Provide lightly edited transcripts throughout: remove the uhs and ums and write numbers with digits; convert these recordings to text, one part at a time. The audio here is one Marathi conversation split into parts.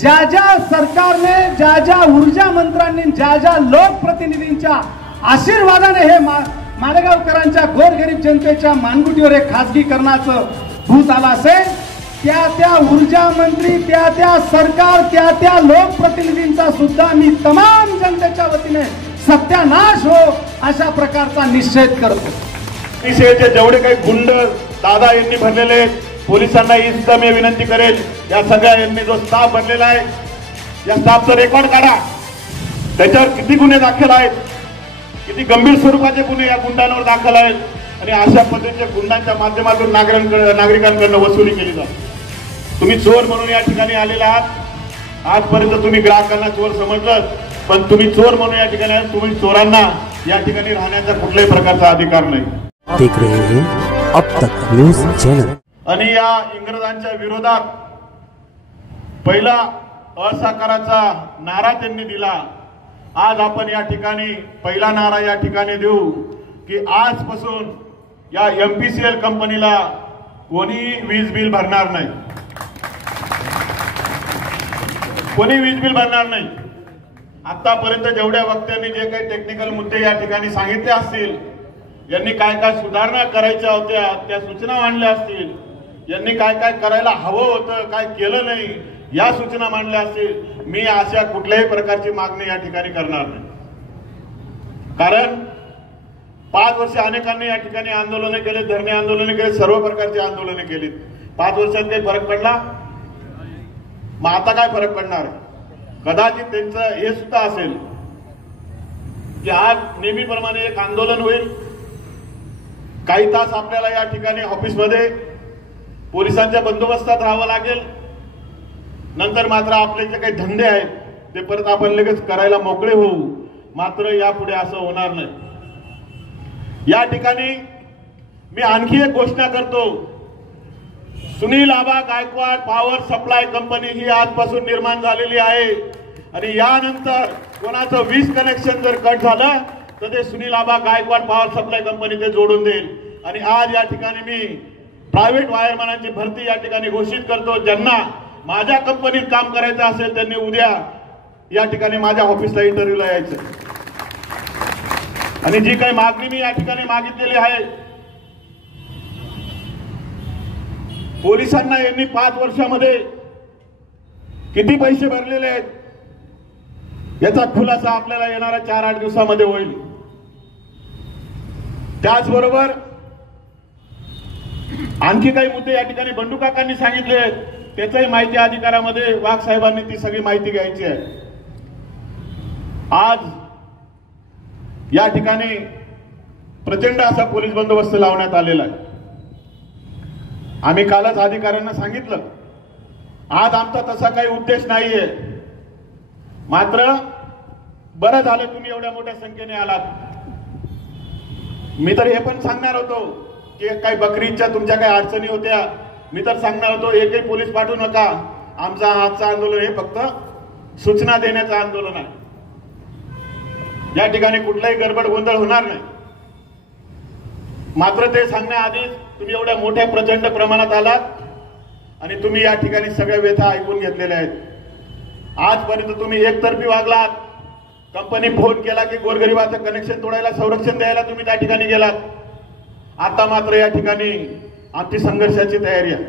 ज्या ज्या सरकारने ज्या ज्या ऊर्जा मंत्र्यांनी ज्या ज्या लोकप्रतिनिधींच्या आशीर्वादाने हे मालेगावकरांच्या गोरगरीब जनतेच्या मानगुटीवर एक खासगीकरणाचं भूत आला असेल, त्या त्या ऊर्जा मंत्री त्या त्या सरकार त्या त्या लोकप्रतिनिधींचा सुद्धा मी तमाम जनतेच्या वतीने सत्यानाश हो अशा प्रकारचा निषेध करतो। निषेधचे जेवढे काही गुंड दादा यांनी भरलेले पोलिसांना ही सुद्धा मी विनंती करेल, या सगळ्या यांनी जो स्टाफ भरलेला आहे या स्टाफचं रेकॉर्ड काढा, त्याच्यावर किती गुन्हे दाखल आहेत, किती गंभीर स्वरूपाचे गुन्हे या गुंडांवर दाखल आहेत आणि अशा पद्धतीच्या गुंडांच्या माध्यमातून नागरिकांकडून वसुली केली जाते। तुम्ही चोर म्हणून या ठिकाणी आलेला आहात, आजपर्यंत तुम्ही ग्राहकांना चोर समजलं, पण तुम्ही चोर म्हणून या ठिकाणी आहात, तुम्ही चोरांना या ठिकाणी राहण्याचा कुठल्याही प्रकारचा अधिकार नाही। देख रहे हैं अब तक न्यूज चैनल। आणि या इंग्रजांच्या विरोधात पहिला असहकाराचा नारा त्यांनी दिला। आज आपण या ठिकाणी पहिला नारा या ठिकाणी देऊ की आजपासून या एमपीसीएल कंपनीला कोणी वीज बिल भरणार नाही, कोणी वीज बिल भरणार नाही। आतापर्यंत जेवढ्या वक्त्यांनी जे काही टेक्निकल मुद्दे या ठिकाणी सांगितले असतील, यांनी काय काय सुधारणा करायच्या होत्या त्या सूचना मांडल्या असतील, यांनी काय काय करायला हवं होतं काय केलं नाही या सूचना मांडल्या असतील, मी अशा कुठल्याही प्रकारची मागणी या ठिकाणी करणार नाही। कारण 5 वर्ष अनेकांनी या ठिकाणी आंदोलने केले, धरणे आंदोलने केले, सर्व प्रकारचे आंदोलने केलीत। 5 वर्षात काही फरक पडला? मग आता काय फरक पडणार? कदाचित त्यांचं हे सुद्धा असेल की आज नेहमीप्रमाणे एक आंदोलन होईल, काही तास आपल्याला या ठिकाणी ऑफिसमध्ये पोलिसांच्या बंदोबस्तात राहावं लागेल, नंतर मात्र आपले जे काही धंदे आहेत ते परत आपण लगेच करायला मोकळे होऊ। मात्र यापुढे असं होणार नाही। या ठिकाणी मी आणखी एक घोषणा करतो, सुनील आबा गायकवाड पॉवर सप्लाय कंपनी ही आजपासून निर्माण झालेली आहे आणि यानंतर कोणाचं वीज कनेक्शन जर कट झालं तर ते सुनील आबा गायकवाड पॉवर सप्लाय कंपनी ते जोडून देईल। आणि आज या ठिकाणी मी प्रायव्हेट वायरमॅनांची भरती या ठिकाणी घोषित करतो, ज्यांना माझ्या कंपनीत काम करायचं असेल त्यांनी उद्या या ठिकाणी माझ्या ऑफिसला इंटरव्ह्यूला यायचं। आणि जी काही मागणी मी या ठिकाणी मागितलेली आहे, पोलिसांना यांनी 5 वर्षामध्ये किती पैसे भरलेले आहेत याचा खुलासा आपल्याला येणाऱ्या 4-8 दिवसामध्ये होईल। त्याचबरोबर आणखी काही मुद्दे या ठिकाणी बंडू काकांनी सांगितले आहेत, त्याचाही माहिती अधिकारामध्ये वाघ साहेबांनी ती सगळी माहिती घ्यायची आहे। आज या ठिकाणी प्रचंड असा पोलीस बंदोबस्त लावण्यात आलेला आहे। आम्ही कालच अधिकाऱ्यांना सांगितलं, आज आमचा तसा काही उद्देश नाहीये, मात्र बरं झालं तुम्ही एवढ्या मोठ्या संख्येने आलात। मी तर हे पण सांगणार होतो की काही बकरीच्या तुमच्या काही अडचणी होत्या, मी तर सांगणार होतो एकही पोलीस पाठवू नका, आमचा आजचं आंदोलन हे फक्त सूचना देण्याचं आंदोलन आहे, या ठिकाणी कुठलाही गडबड गोंधळ होणार नाही। मात्र ते सांगण्याआधीच तुम्ही एवढ्या मोठ्या प्रचंड प्रमाणात आलात आणि तुम्ही या ठिकाणी सगळ्या व्यथा ऐकून घेतलेल्या आहेत। आजपर्यंत तुम्ही एकतर्फी वागलात, कंपनी फोन केला की गोरगरिबाचं कनेक्शन तोडायला संरक्षण द्यायला तुम्ही त्या ठिकाणी गेलात। आता मात्र या ठिकाणी आमची संघर्षाची तयारी आहे,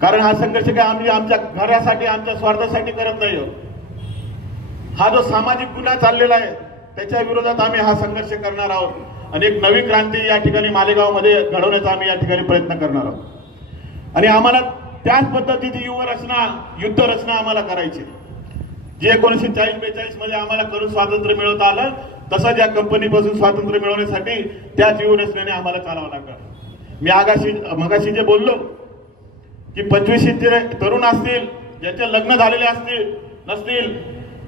कारण हा संघर्ष काय आम्ही आमच्या घरासाठी आमच्या स्वार्थासाठी करत नाही आहोत। हा जो सामाजिक गुन्हा चाललेला आहे त्याच्या विरोधात आम्ही हा संघर्ष करणार आहोत आणि एक नवी क्रांती या ठिकाणी मालेगावमध्ये घडवण्याचा आम्ही या ठिकाणी प्रयत्न करणार आहोत। आणि आम्हाला त्याच पद्धतीची युद्ध रचना आम्हाला करायची, जे 1940-42 मध्ये आम्हाला करून स्वातंत्र्य मिळवता आलं तसंच या कंपनीपासून स्वातंत्र्य मिळवण्यासाठी त्याच व्यूहरचनेने आम्हाला चालावं लागतं। मी मगाशी जे बोललो की 25 तरुण असतील ज्यांचे लग्न झालेले नसतील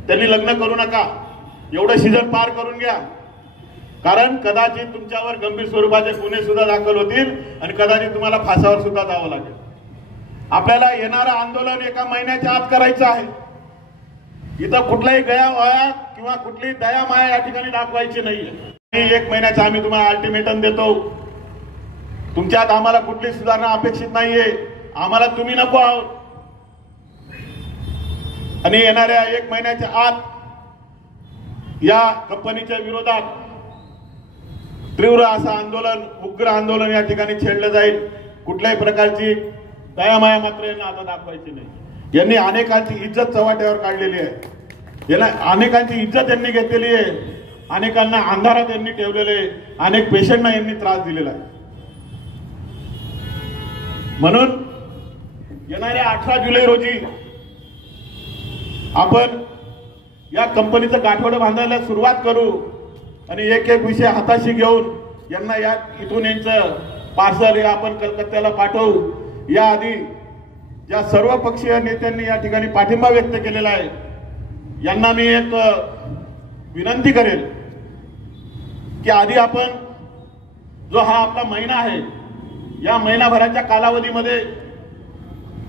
त्यांनी लग्न करू नका, एवढं सीझन पार करून घ्या, कारण कदाचित तुमच्यावर गंभीर स्वरूपाचे गुन्हे सुद्धा दाखल होतील आणि कदाचित तुम्हाला फासावर सुद्धा जावं लागेल। आपल्याला येणारं आंदोलन 1 महिन्याच्या आत करायचं आहे। इथं कुठलाही गयावया किंवा कुठली दया माया या ठिकाणी दाखवायची नाहीये। 1 महिन्याचा आम्ही तुम्हाला अल्टिमेटम देतो, तुमच्यात आम्हाला कुठली सुधारणा अपेक्षित नाहीये, आम्हाला तुम्ही नको आहोत। आणि येणाऱ्या 1 महिन्याच्या आत या कंपनीच्या विरोधात तीव्र असं आंदोलन, उग्र आंदोलन या ठिकाणी छेडलं जाईल. कुठल्याही प्रकारची दयामाया मात्र यांना आता दाखवायची नाही. यांनी अनेकांची इज्जत चव्हाट्यावर काढलेली आहे. याला अनेकांची इज्जत यांनी घेतलेली आहे. अनेकांना अंधारात यांनी ठेवलेले, अनेक पेशंटना यांनी त्रास दिलेला आहे. म्हणून येणाऱ्या 18 जुलै रोजी आपण या कंपनीचं गाठोडं बांधायला सुरुवात करू आणि एक एक विषय हाताशी घेऊन यांना या इथून यांचं पार्सल हे आपण कलकत्त्याला पाठवू. याआधी ज्या सर्व पक्षीय नेत्यांनी या ठिकाणी पाठिंबा व्यक्त केलेला आहे यांना मी एक विनंती करेल की आधी आपण जो हा आपला महिना आहे या महिनाभराच्या कालावधीमध्ये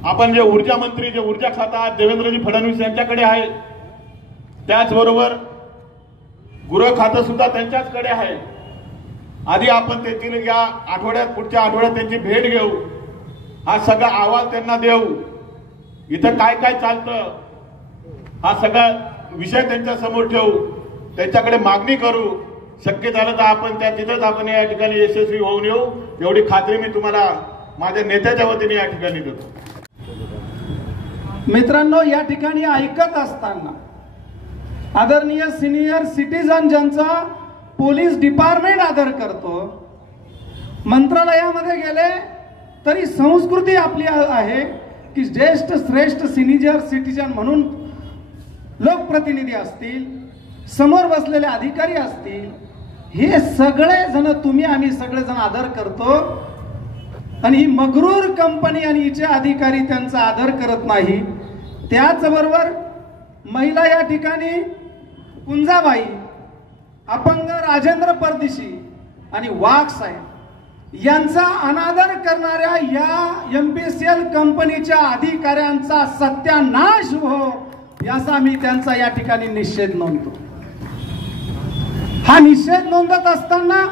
आपण जे ऊर्जा मंत्री, जे ऊर्जा खाता देवेंद्रजी फडणवीस यांच्याकडे आहे, त्याचबरोबर गृह खातं सुद्धा त्यांच्याचकडे आहे. आधी आपण त्याची या आठवड्यात, पुढच्या आठवड्यात त्यांची भेट घेऊ. हा सगळा अहवाल त्यांना देऊ. इथं काय काय चालतं हा सगळा विषय त्यांच्या समोर ठेवू. त्यांच्याकडे मागणी करू. शक्य झालं तर आपण त्या तिथंच आपण या ठिकाणी यशस्वी होऊन येऊ, एवढी खात्री मी तुम्हाला माझ्या नेत्याच्या वतीने या ठिकाणी देतो. मित्रांनो, या ठिकाणी ऐकत असताना आदरणीय सिनियर सिटीजन ज्यांचा पोलीस डिपार्टमेंट आदर करतो, मंत्रालयामध्ये गेले तरी संस्कृती आपली आहे की ज्येष्ठ श्रेष्ठ सिनियर सिटीजन म्हणून लोकप्रतिनिधी असतील, समोर बसलेले अधिकारी असतील, हे सगळे जण तुम्ही आम्ही सगळेजण आदर करतो. आणि ही मगरूर कंपनी आणि हिचे अधिकारी त्यांचा आदर करत नाही. त्याचबरोबर महिला या ठिकाणी कुंजाबाई, अपंग राजेंद्र परदेशी आणि वाघ साहेब यांचा अनादर करणाऱ्या या एमपीसीएल कंपनीच्या अधिकाऱ्यांचा सत्यानाश हो याचा मी त्यांचा या ठिकाणी निषेध नोंदतो. हा निषेध नोंदत असताना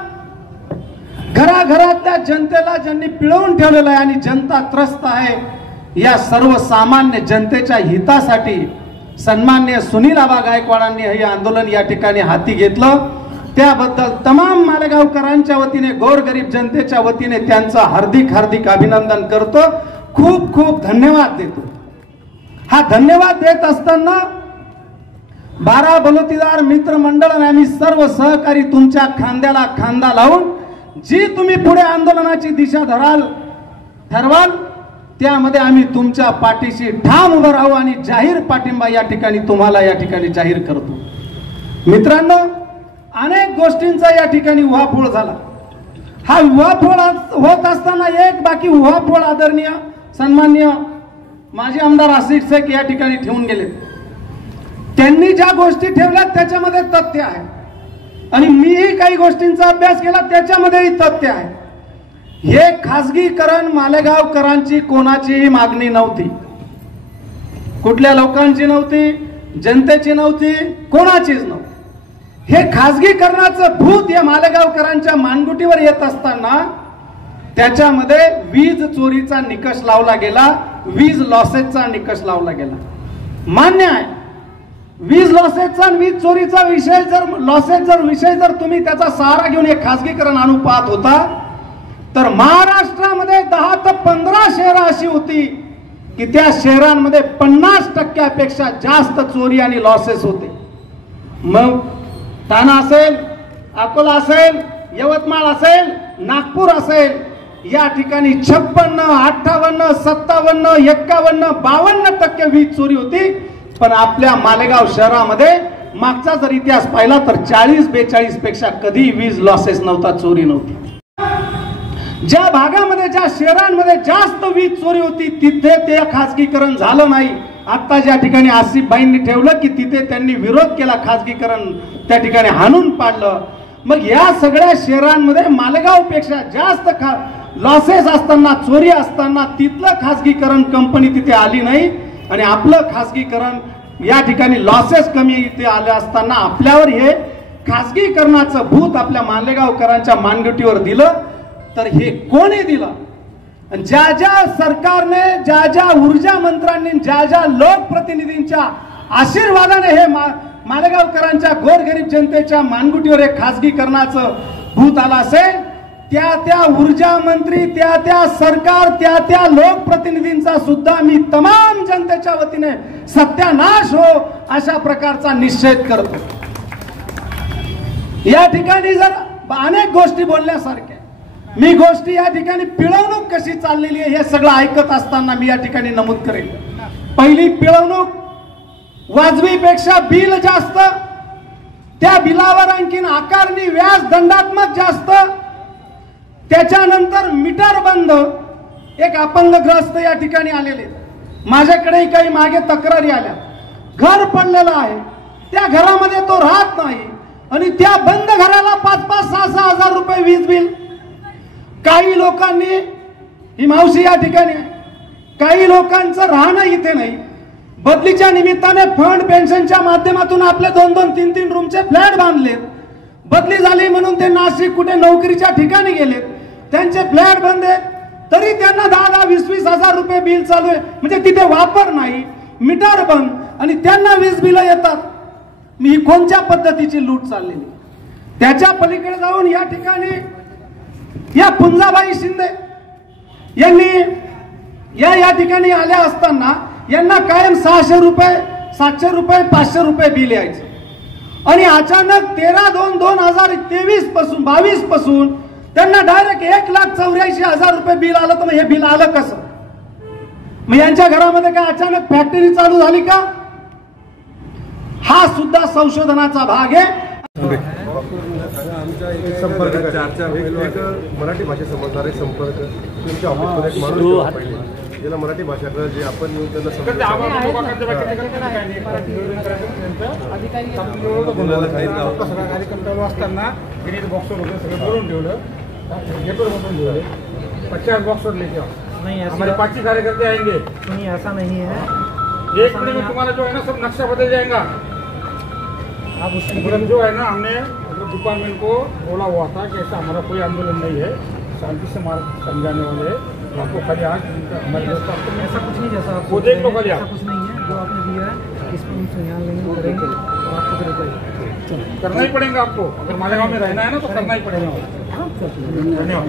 घराघरातल्या जनतेला ज्यांनी पिळवून ठेवलेलं आहे आणि जनता त्रस्त आहे, या सर्वसामान्य जनतेच्या हितासाठी सन्माननीय सुनील आबा गायकवाडांनी हे आंदोलन या ठिकाणी हाती घेतलं. त्याबद्दल तमाम मालेगावकरांच्या वतीने, गोरगरीब जनतेच्या वतीने त्यांचं हार्दिक हार्दिक अभिनंदन करतो. खूप खूप धन्यवाद देतो. हा धन्यवाद देत असताना 12 बलुतेदार मित्र मंडळ आणि आम्ही सर्व सहकारी तुमच्या खांद्याला खांदा लावून जी तुम्ही पुढे आंदोलनाची दिशा ठरवाल त्यामध्ये आम्ही तुमच्या पाठीशी ठाम उभं राहू आणि जाहीर पाठिंबा या ठिकाणी तुम्हाला या ठिकाणी जाहीर करतो. मित्रांनो, अनेक गोष्टींचा या ठिकाणी उहापोळ झाला. हा उहापोळ होत असताना एक बाकी उहापोळ आदरणीय सन्माननीय माजी आमदार आसिफ शेख या ठिकाणी ठेवून गेले. त्यांनी ज्या गोष्टी ठेवल्या त्याच्यामध्ये तथ्य आहे आणि मीही काही गोष्टींचा अभ्यास केला त्याच्यामध्येही तथ्य आहे. हे खासगीकरण मालेगावकरांची कोणाचीही मागणी नव्हती, कुठल्या लोकांची नव्हती, जनतेची नव्हती, कोणाचीच नव्हती. हे खासगीकरणाचं भूत या मालेगावकरांच्या मानगुटीवर येत असताना त्याच्यामध्ये वीज चोरीचा निकष लावला गेला, वीज लॉसेसचा निकष लावला गेला. मान्य आहे, वीज लॉसेसचा आणि वीज चोरीचा विषय जर तुम्ही त्याचा सहारा घेऊन एक खासगीकरण आणू पाहत होता तर महाराष्ट्रामध्ये 10 ते 15 शहरं अशी होती की त्या शहरांमध्ये 50% जास्त चोरी आणि लॉसेस होते. मग ठाणा असेल, अकोला असेल, यवतमाळ असेल, नागपूर असेल, या ठिकाणी 56, 58, 57, 51, 52% वीज चोरी होती. पण आपल्या मालेगाव शहरामध्ये मागचा जर इतिहास पाहिला तर 40-42 पेक्षा कधी वीज लॉसेस नव्हता, चोरी नव्हती. ज्या भागामध्ये, ज्या शहरांमध्ये जास्त वीज चोरी होती तिथे ते खासगीकरण झालं नाही. आता ज्या ठिकाणी आसिफबाईंनी ठेवलं की तिथे त्यांनी विरोध केला, खासगीकरण त्या ठिकाणी हाणून पाडलं. मग या सगळ्या शहरांमध्ये मालेगावपेक्षा जास्त लॉसेस असताना, चोरी असताना तिथलं खासगीकरण कंपनी तिथे आली नाही आणि आपलं खासगीकरण या ठिकाणी लॉसेस कमी इथे आले असताना आपल्यावर हे खासगीकरणाचं भूत आपल्या मालेगावकरांच्या मानगुटीवर दिलं. तर हे कोणी दिलं? ज्या ज्या सरकारने, ज्या ज्या ऊर्जा मंत्र्यांनी, ज्या ज्या लोकप्रतिनिधींच्या आशीर्वादाने हे मालेगावकरांच्या गोरगरीब जनतेच्या मानगुटीवर एक खासगीकरणाचं भूत आलं असेल, त्या ऊर्जा मंत्री, त्या सरकार, त्या लोकप्रतिनिधींचा सुद्धा मी तमाम जनतेच्या वतीने सत्यानाश हो अशा प्रकारचा निषेध करतो. या ठिकाणी जर अनेक गोष्टी बोलण्यासारख्या, मी गोष्टी या ठिकाणी पिळवणूक कशी चाललेली आहे हे सगळं ऐकत असताना मी या ठिकाणी नमूद करेन. पहिली पिळवणूक, वाजवीपेक्षा बिल जास्त, त्या बिलावर आणखीन आकारणी व्याज दंडात्मक जास्त, त्याच्यानंतर मीटर बंद. एक अपंगग्रस्त या ठिकाणी आलेले, माझ्याकडे काही मागे तक्रारी आल्या, घर पडलेलं आहे, त्या घरामध्ये तो राहत नाही आणि त्या बंद घराला 5-6 हजार रुपये वीज बिल. काही लोकांनी, ही मावशी या ठिकाणी आहे, काही लोकांचं राहणं इथे नाही, बदलीच्या निमित्ताने फंड पेन्शनच्या माध्यमातून आपले 2-3 रूमचे फ्लॅट बांधले. बदली झाली म्हणून ते नाशिक कुठे नोकरीच्या ठिकाणी गेलेत, त्यांचे फ्लॅट बंद आहेत, तरी त्यांना 10-20 हजार रुपये बिल चालू आहे. म्हणजे तिथे वापर नाही, मीटर बंद आणि त्यांना वीज बिल येतात. मी कोणत्या पद्धतीची लूट चाललेली. त्याच्या पलीकडे जाऊन या ठिकाणी या पुंजाबाई शिंदे यांनी या ठिकाणी आल्या असताना यांना कायम 600 रुपये, 700 रुपये, 500 रुपये बिल यायचं आणि अचानक 13/2/2023 पासून 22 पासून त्यांना डायरेक्ट 1,84,000 रुपये बिल आलं. तर हे बिल आलं कसं? मग यांच्या घरामध्ये काय अचानक फॅक्टरी चालू झाली का? हा सुद्धा संशोधनाचा भाग आहे. आमच्या इथे संपर्क चर्चा मराठी भाषा समजणारे संपर्क तुमच्या ऑफिसमध्ये एक माणूस ज्याला मराठी भाषा जे आपण त्यांना कार्यक्रम असताना बॉक्सवर होते, सगळं भरून ठेवलं, गेटवर बसून ठेवले, 50 बॉक्सवर लेके नहीं. हमारे 5 कार्यकर्ते आएंगे. नहीं, ऐसा नहीं है. 1 मिनट में तुम्हारा जो है ना सब नक्शा बदल जाएगा. आप उसकी जो है ना, हमने डिपार्टमेंट को बोला हुआ था कि ऐसा हमारा कोई आंदोलन नहीं है, शांति से हमारा समझाने वाले हैं. आपको खाली आज हमारे ऐसा कुछ नहीं, जैसा आप देख लो, खाली ऐसा कुछ नहीं है जो आपने दिया है, इस पर हम संज्ञान लेंगे, करेंगे और आपको फिर करना ही पड़ेगा. आपको अगर मालेगांव में रहना है ना तो करना ही पड़ेगा. धन्यवाद.